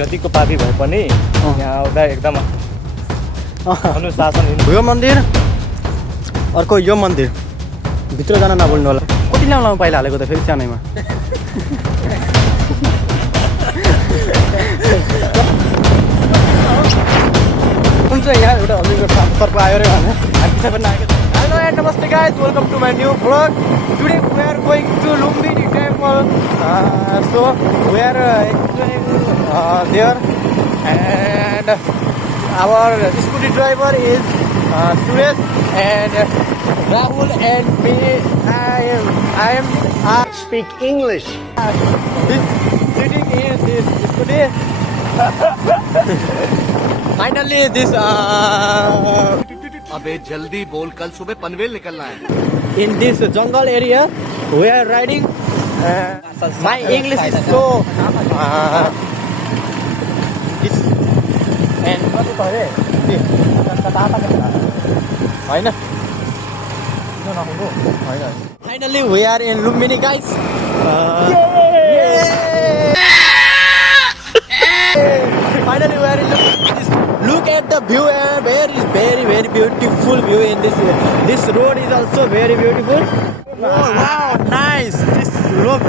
जतिको पापी भए पनि यहाँ आउँदा एकदम अनुशासन। यो मन्दिर अर्को यो मन्दिर भित्र जान नभुल्नु होला। कति लामो पहिला हालेको त फेरि सानैमा। कुन चाहिँ यहाँ एउटा हल्दीको सर्प आयो रे भने हामी पिछा पनि आएको। हेलो एन्ड नमस्ते guys, welcome to my new blog. Today we are going to Lumbini temple. So we are there and our scooty driver is Suresh and Rahul and me. I am Speak English. Sitting in this scooty. Finally this अबे जल्दी बोल, call सुबह पनवेल निकलना है। in this jungle area we are riding. My English is so this and finally we are in Lumbini, guys. Finally we are in Lumbini. Look at the view, very beautiful view in this road is also very beautiful. Wow, nice. This road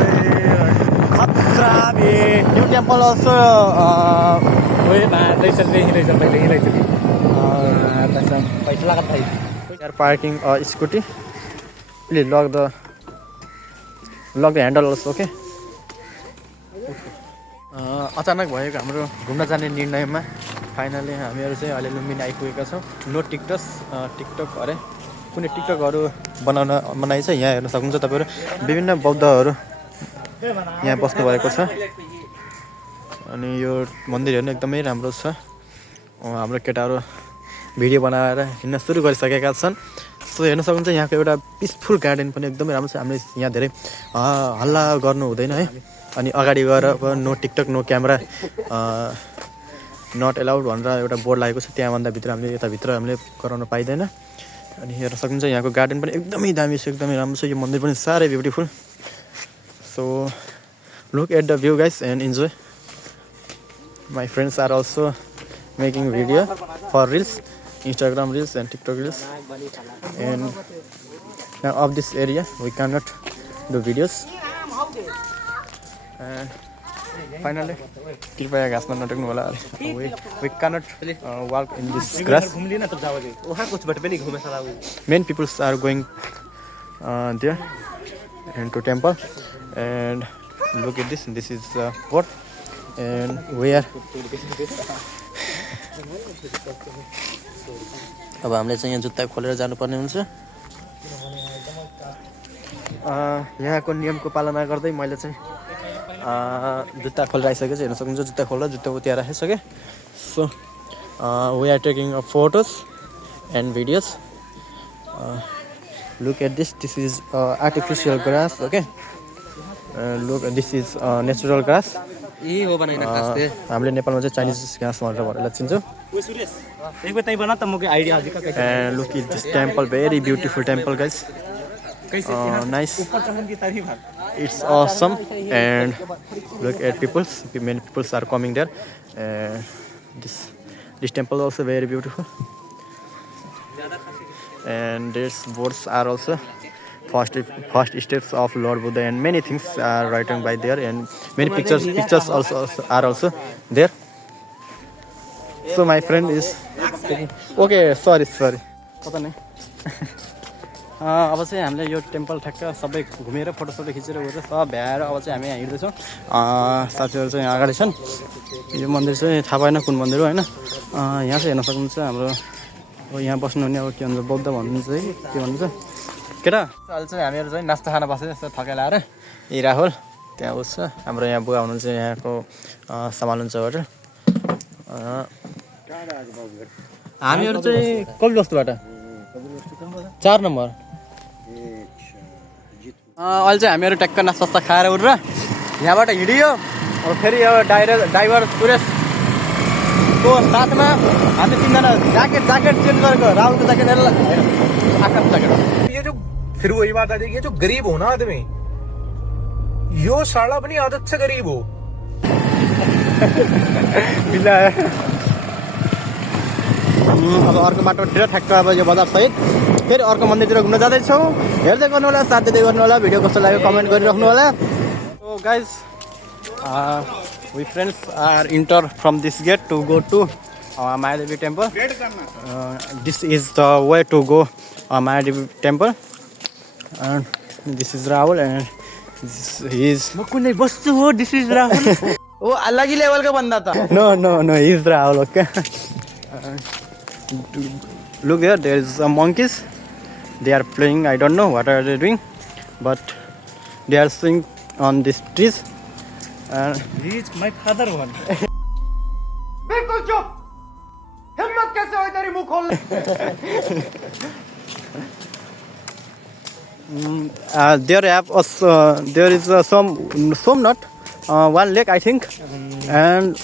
new temple also we are parking a scooty. Please lock the handle also, okay? अचानक भएको हाम्रो घुम्न जाने निर्णयमा finally हामीहरू चाहिँ अहिले लुम्बिनी आइपुगेका छौँ। नो टिकटक अरे कुनै टिकटकहरू बनाइ छ। यहाँ हेर्न सक्नुहुन्छ तपाईँहरू विभिन्न बौद्धहरू यहाँ बस्नु भएको छ। अनि यो मन्दिर हेर्नु एकदमै राम्रो छ। हाम्रो केटाहरू भिडियो बनाएर हिँड्न सुरु गरिसकेका छन्। सो हेर्न सक्नुहुन्छ यहाँको एउटा पिसफुल गार्डन पनि एकदमै राम्रो छ। हामीले यहाँ धेरै हल्ला गर्नु हुँदैन है। अनि अगाडि गएर no TikTok no camera not allowed भनेर एउटा बोर्ड लागेको छ। त्यहाँभन्दा भित्र हामीले यताभित्र हामीले गराउन पाइँदैन। अनि हेर्न सक्नुहुन्छ यहाँको गार्डन पनि एकदमै दामी छ, एकदमै राम्रो छ। यो मन्दिर पनि साह्रै beautiful. So look at the view, guys, and enjoy. My friends are also making video for reels, Instagram reels and TikTok reels. And now of this area we cannot do videos. And finally कृपया घाँसमा नटेक्नु होला। we cannot walk in this grass. Many people are going there into temple. And look at this is port and we are अब हामीले चाहिँ यहाँ जुत्ता खोलेर जानुपर्ने हुन्छ। यहाँको नियमको पालना गर्दै मैले चाहिँ जुत्ता खोलेर आइसकेको छु। हेर्न सक्नुहुन्छ जुत्ता खोलेर जुत्ता उता राखिसकेँ। So we are taking photos and videos. Look at this is artificial grass, okay? Look, this is natural grass. हामीले नेपालमा चाहिँ चाइनिज घाँस भनेर चिन्छौँ। And look at this temple, very beautiful temple, guys. Nice. It's awesome. And look at many people are coming there. This temple also very beautiful. And these boards are also first steps of Lord Buddha, and many things are written by there, and many pictures also are also there. So my friend is okay, sorry पता नहीं। अब चाहिँ हामीले यो temple ठ्याक्क सबै घुमेर फोटोसोटो खिचेर गएर सब भ्याएर अब चाहिँ हामी यहाँ हिँड्दैछौँ। साथीहरू चाहिँ यहाँ अगाडि छन्। यो मन्दिर चाहिँ थाहा भएन कुन मन्दिर हो होइन। यहाँ चाहिँ हेर्न सक्नुहुन्छ हाम्रो अब यहाँ बस्नुहुने अब के भन्छ बौद्ध भन्नुहुन्छ है के भन्छ केटा। अहिले चाहिँ हामीहरू चाहिँ नास्ता खाना बसेर यस्तो थकाइ लाएर यी राहुल त्यहाँ बस्छ। हाम्रो यहाँ बुवा हुनुहुन्छ यहाँको सम्हाल्नुहुन्छ गरेर। हामीहरू चाहिँ कपिल वस्तुबाट 4 नम्बर। अहिले चाहिँ हामीहरू ट्याक्क नास्ता खाएर उठेर यहाँबाट हिँडियो। अब फेरि अब ड्राइभर सुरेशको साथमा हामी 3 जना ज्याकेट चेन्ज गरेको। राहुलको ज्याकेट हेरेर आकाशको ज्याकेट। ये जो फिर वही बात आ जाएगी, जो गरीब हो ना आदमी, यो साला अपनी आदत से गरीब हो। बिल्ला अब अर्को बाटोतिर ठ्याक्क अब यो बजारसहित फेरि अर्को मन्दिरतिर घुम्न जाँदैछौँ। हेर्दै गर्नु होला, साथ दिँदै गर्नु होला, भिडियो कस्तो लाग्यो कमेन्ट गरिराख्नु होला। So guys we friends are enter from this gate to go to Mayadevi temple. This is the way to go Mayadevi temple. And this is Rahul and he is कुनै वस्तु हो, this is Rahul. ओ अलग ही level का बंदा था। No, he is Rahul, okay. Look there is some monkeys. They are playing, I don't know what are they doing, but they are swinging on these trees. And he is my father one. बिल्कुल चुप, हिम्मत कैसे हुई तेरी मुंह खोलने? There is some not one lake I think, and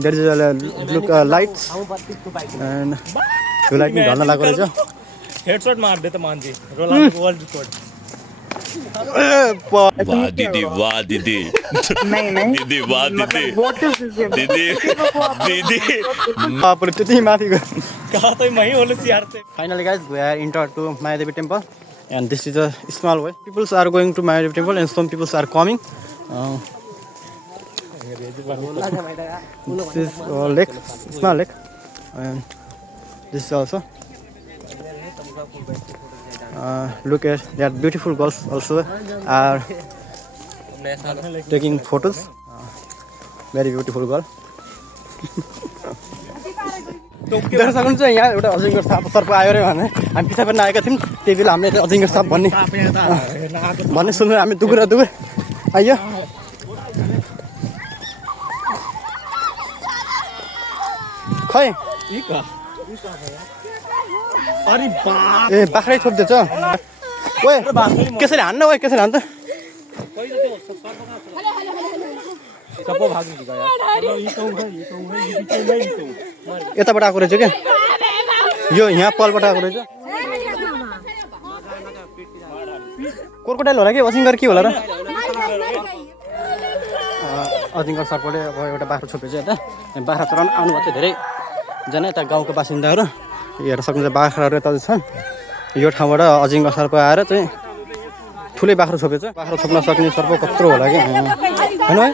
there is look lights and you like me ढल्न लागेको रहेछ। हेडशॉट मार दे त मान्छे, रोनाल्डोको वर्ल्ड रिकॉर्ड। वाह दीदी वाह दीदी दीदी वाह दीदी दीदी त्यति माथि गयो। कहा तो मैं ही होले यार से। Finally guys, we are entered to Mayadevi temple and this is a small way. People are going to Mayadevi temple and some people are coming. This is a lake, small lake, and this is also. Look at that, beautiful girls also are taking photos. Very beautiful girl. देख्न सक्नुहुन्छ यहाँ एउटा अजिङ्गर shop सर्प आयो अरे भने हामी पिछा पनि आएका थियौँ। त्यही बेला हामीले अजिङ्गर साप भन्ने सुन्नु हामी दुगुर आइयो। खै ए बाख्रै छोपिदिएछ। ओए कसरी हान्न, ओए कसरी हान्छ? यताबाट आएको रहेछ क्या, यो यहाँ पलबाट आएको रहेछ। क्रोकोडाइल होला कि अजिङ्गर के होला र? अजिङ्गर सर्पले अब एउटा बाख्रा छोपेछ यता। बाख्रा चराउन आउनुभएको छ धेरैजना यता गाउँको बासिन्दाहरू। हेर्न सक्नुहुन्छ बाख्राहरू यता छन्। यो ठाउँबाट अजिङ्गर सर्प आएर चाहिँ ठुलै बाख्रा छोपेछ। बाख्रा छोप्न सक्ने सर्प कत्रो होला कि होइन है?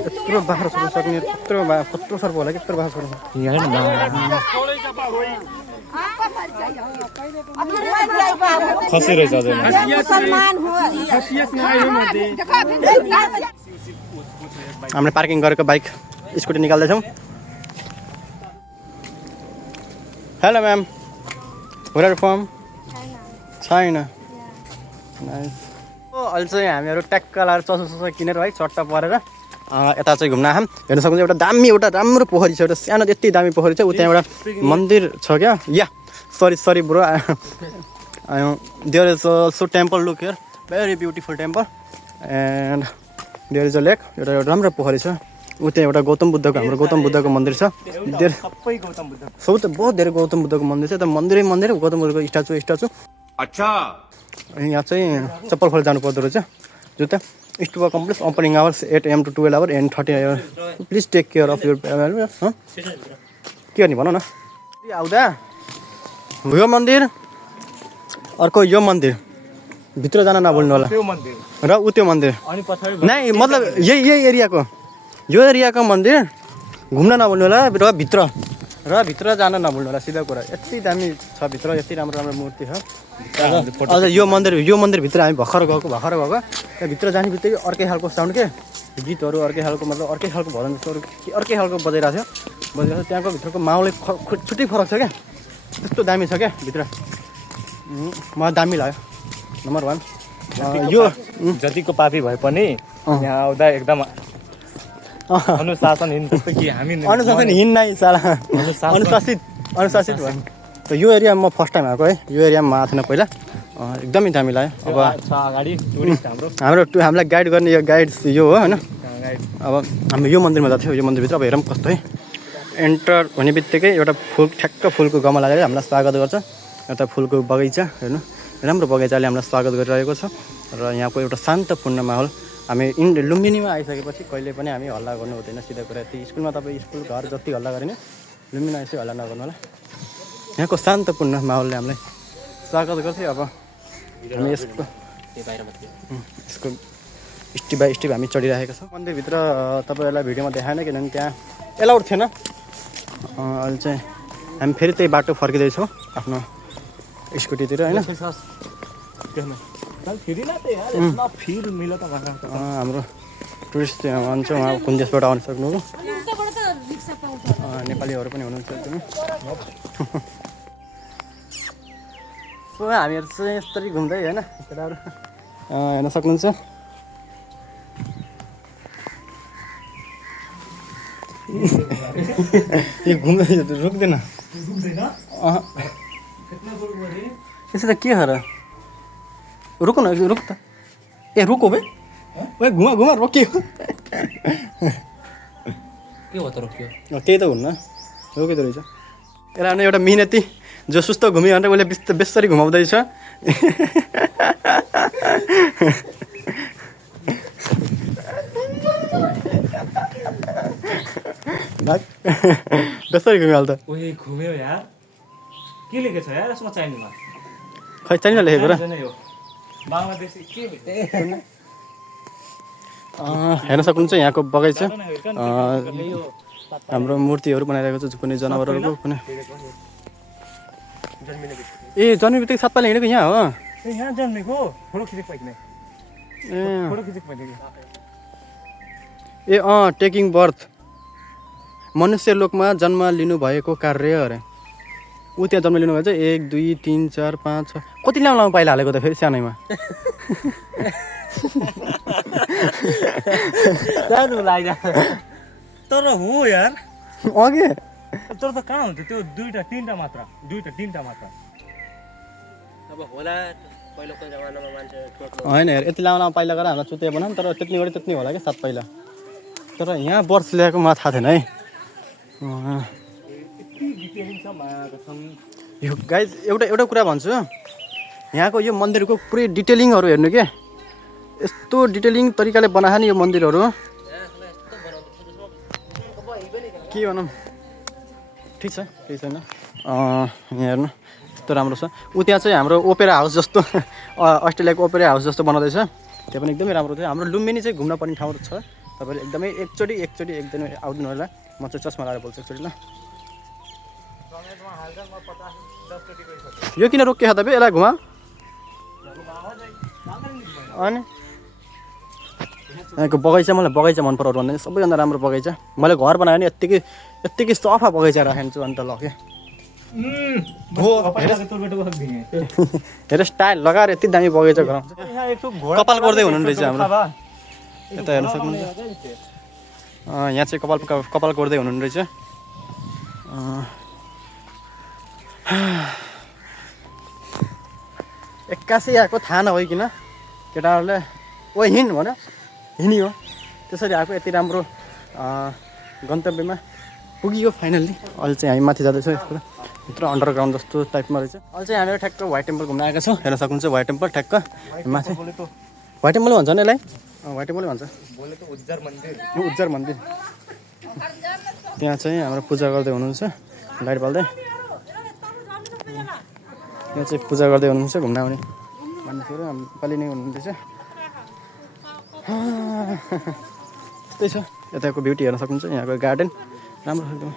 यत्रो बाख्रा छोप्न सक्ने कत्रो सर्प होला कि यत्रो बाख्रा छोप्न खसी रहेछ अझै। हामीले पार्किङ गरेको बाइक स्कुटी निकाल्दैछौँ। Hello ma'am, where are from? China. Nice. अहिले चाहिँ हामीहरू ट्याक्क लाएर चसो किनेर है चट्टा परेर यता चाहिँ घुम्न आयौँ। हेर्न सक्नुहुन्छ एउटा दामी, एउटा राम्रो पोखरी छ, एउटा सानो यति दामी पोखरी छ। उ त्यहाँ एउटा मन्दिर छ क्या। Yeah sorry bro, there is also temple. Look here, very beautiful temple and there is a lake. एउटा राम्रो पोखरी छ। उ त्यहाँ एउटा गौतम बुद्धको, हाम्रो गौतम बुद्धको मन्दिर छ। सबै गौतम बुद्ध। सब त बहुत धेरै गौतम बुद्धको मन्दिर छ। त मन्दिरै मन्दिर, गौतम बुद्धको स्ट्याचु। अच्छा यहाँ चाहिँ चप्पल खोलेर जानु पर्दो रहेछ जुत्ता। Stupa complex opening hours 8 AM to 12 hours and 30 hours. Please take care of your के गर्ने भन न। आउँदा यो मन्दिर, अर्को यो मन्दिर, भित्र जान नभुल्नु होला। त्यो मन्दिर र उ त्यो मन्दिर अनि पछाडि नै, मतलब यही एरियाको, यो एरियाको मन्दिर घुम्न नभुल्नु होला। र भित्र जान नभुल्नु होला। सिधा कुरा, यति दामी छ भित्र, यति राम्रो मूर्ति छ। अझ यो मन्दिरभित्र हामी भर्खर गएको। त्यहाँ भित्र जाने बित्तिकै अर्कै खालको साउन्ड के, गीतहरू अर्कै खालको, मतलब अर्कै खालको भजन जस्तोहरू अर्कै खालको बजाइरहेको थियो। त्यहाँको भित्रको माहौलै छुट्टै फरक छ क्या। त्यस्तो दामी छ क्या भित्र। मलाई दामी लाग्यो। नम्बर 1 यो जतिको पापी भए पनि यहाँ आउँदा एकदम अनुशासनहीन जस्तो कि हामी अनुशासनहीन नै साला, अनुशासित भयो। त यो एरिया म फर्स्ट टाइम आएको है। यो एरियामा आएको थिएन पहिला। एकदमै दामी लाग्यो। अब अगाडि टुरिस्ट हामीलाई गाइड गर्ने यो गाइड यो हो होइन। अब हामी यो मन्दिरमा जान्थ्यौँ। यो मन्दिरभित्र अब हेरौँ कस्तो है। एन्टर हुने बित्तिकै एउटा ठ्याक्क फुलको गमला लगाएर हामीलाई स्वागत गर्छ। यता फुलको बगैँचा हेर्नु, राम्रो बगैँचाले हामीलाई स्वागत गरिरहेको छ। र यहाँको एउटा शान्तपूर्ण माहौल हामी लुम्बिनीमा आइसकेपछि कहिले पनि हामी हल्ला गर्नु हुँदैन, सिधा कुरा। त्यो स्कुलमा तपाईँ स्कुल घर जति हल्ला गरे नि लुम्बिनीमा यसै हल्ला नगर्नु होला। यहाँको शान्तपूर्ण माहौलले हामीलाई स्वागत गर्थ्यो। अब हामी यसको स्टेप बाई स्टेप हामी चढिरहेका छौँ। मन्दिरभित्र तपाईँहरूलाई भिडियोमा देखाएन किनभने त्यहाँ एलाउड थिएन। अहिले चाहिँ हामी फेरि त्यही बाटो फर्किँदैछौँ आफ्नो स्कुटीतिर होइन। हाम्रो टुरिस्ट भन्छ उहाँ कुन देशबाट आउनु सक्नुभयो, नेपालीहरू पनि हुनुहुन्छ एकदमै। सो हामीहरू चाहिँ यस्तरी घुम्दै होइन केटाहरू हेर्न सक्नुहुन्छ। यो घुम्दै रुक्दैन यसो त के हो र? रुक न रुक त। ए रुक बे घुमा घुमा रोकियो के हो त रोक्यो? त्यही त हुन्न रोकिँदो रहेछ। यसलाई एउटा मिहिनेती जो सुस्त घुम्यो भनेर उसले बेसरी घुमाउँदैछ। बेसरी घुमिहाल त। ओए घुम्यो यार, के लेखेको छ यार यसमा चाइनिजमा? खै चाइनिजमा लेखेको र? बाङ्लादेशी के हेर्न सक्नुहुन्छ यहाँको बगैँचा। हाम्रो मूर्तिहरू बनाइरहेको छ, कुनै जनावरहरूको कुनै। ए जन्मे बित्तिकै 7 पाइला हिँडेको यहाँ हो? यहाँ जन्मेको फोटो खिचेको पाइने। फोटो खिचेको पाइने। ए टेकिङ बर्थ मनुष्य लोकमा जन्म लिनुभएको कार्य अरे। ऊ त्यहाँ जन्म लिनुभएको छ 1 2 3 4 5 6 कति लामो पाइला हालेको त फेरि सानैमा। सानो लाग्यो तर हो यार। अघि तर त कहाँ हुन्छ त्यो? दुईटा तिनटा मात्र अब होला पहिलोको जमानामा मान्छे होइन यार यति लामो पाइला गरेर हामीलाई चुतिया बनाऊँ, तर त्यति गरी त्यति होला कि 7 पाइला। तर यहाँ बर्थ ल्याएको मलाई थाहा थिएन है। यो गाइज एउटा कुरा भन्छु, यहाँको यो मन्दिरको पुरै डिटेलिङहरू हेर्नु के यस्तो डिटेलिङ तरिकाले बनाएको नि यो मन्दिरहरू। के भनौँ, ठिक छ केही छैन। यहाँ हेर्नु यस्तो राम्रो छ। ऊ त्यहाँ चाहिँ हाम्रो ओपेरा हाउस जस्तो अस्ट्रेलियाको ओपेरा हाउस जस्तो बनाउँदैछ, त्यो पनि एकदमै राम्रो थियो। हाम्रो लुम्बिनी चाहिँ घुम्न पर्ने ठाउँ छ। तपाईँले एकदमै एकचोटि एकदमै आउदिनु होला। म चाहिँ चस्मा लगाएर बोल्छु एकचोटि ल। यो किन रोकियो त बे? यसलाई घुमा। अनि यहाँको बगैँचा, मलाई बगैँचा मन पराउनु भन्दैन, सबैभन्दा राम्रो बगैँचा। मैले घर बनायो भने यत्तिकै सफा बगैँचा राखेको छु अन्त लग्यो। हेर स्टाइल लगाएर यति दामी बगैँचा गराउँछ। कपाल गर्दै हुनु रहेछ हाम्रो यता हेर्न सक्नुहुन्छ। यहाँ चाहिँ कपाल गर्दै हुनु रहेछ। एक्कासी आएको थाहा नभइकन केटाहरूले ओ हिँड भन्यो, हिँड्यो। त्यसरी आएको यति राम्रो गन्तव्यमा पुगियो फाइनल्ली। अहिले चाहिँ हामी माथि जाँदैछौँ। यसको भित्र अन्डरग्राउन्ड जस्तो टाइपमा रहेछ। अहिले चाहिँ हामीहरू ठ्याक्क व्हाइट टेम्पल घुम्न आएका छौँ। हेर्न सक्नुहुन्छ व्हाइट टेम्पल ठ्याक्क माथि। व्हाइट टेम्पल भन्छ नि यसलाई? व्हाइट टेम्पल भन्छ। उज्जर मन्दिर। त्यहाँ चाहिँ हाम्रो पूजा गर्दै हुनुहुन्छ, लाइट बाल्दै। यहाँ चाहिँ पूजा गर्दै हुनुहुन्छ घुम्न आउने मानिसहरू नेपाली नै हुनुहुँदैछ। त्यस्तै छ। यताको ब्युटी हेर्न सक्नुहुन्छ, यहाँको गार्डन राम्रो छ एकदम।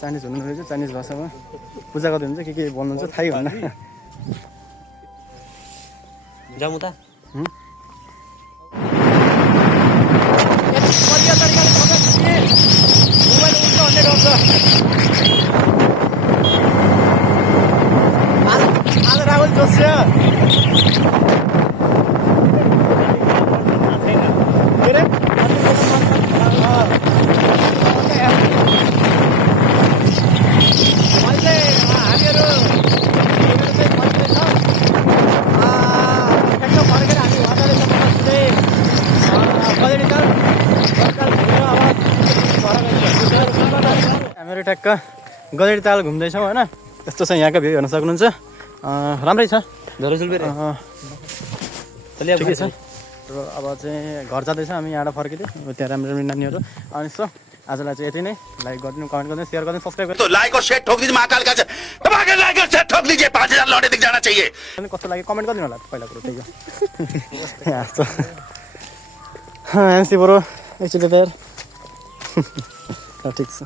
चाइनिज हुनु रहेछ, चाइनिज भाषामा पूजा गर्दै हुन्छ। के भन्नुहुन्छ थाहै हुन्न। जाउँ त राहुल जोसिया हामीहरू ठ्याक्क गजडी ताल घुम्दैछौँ होइन। यस्तो छ यहाँको भ्यू हेर्न सक्नुहुन्छ राम्रै छ ठिकै छ र अब चाहिँ घर जाँदैछ हामी यहाँबाट फर्किँदै त्यहाँ राम्रो राम्रो नानीहरू अनि सो आजलाई चाहिँ यति नै लाइक गरिदिनु कमेन्ट गरिदिनु शेयर गरिदिनु सब्सक्राइब तो लाइक और शेयर ठोक दीजिए महाकाल का दबाकर लाइक और शेयर ठोक दीजिए 5000 लौटे दिख जाना चाहिए गरिदिनु कस्तो लाग्यो कमेन्ट गरिदिनु होला पहिला कुरो त्यही हो हाँस्छ हाँसी बरु एकचोटि फेर ठिक छ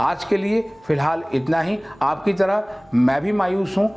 आज के लिए फिलहाल इतना ही। आपकी तरह मैं भी मायूस हूँ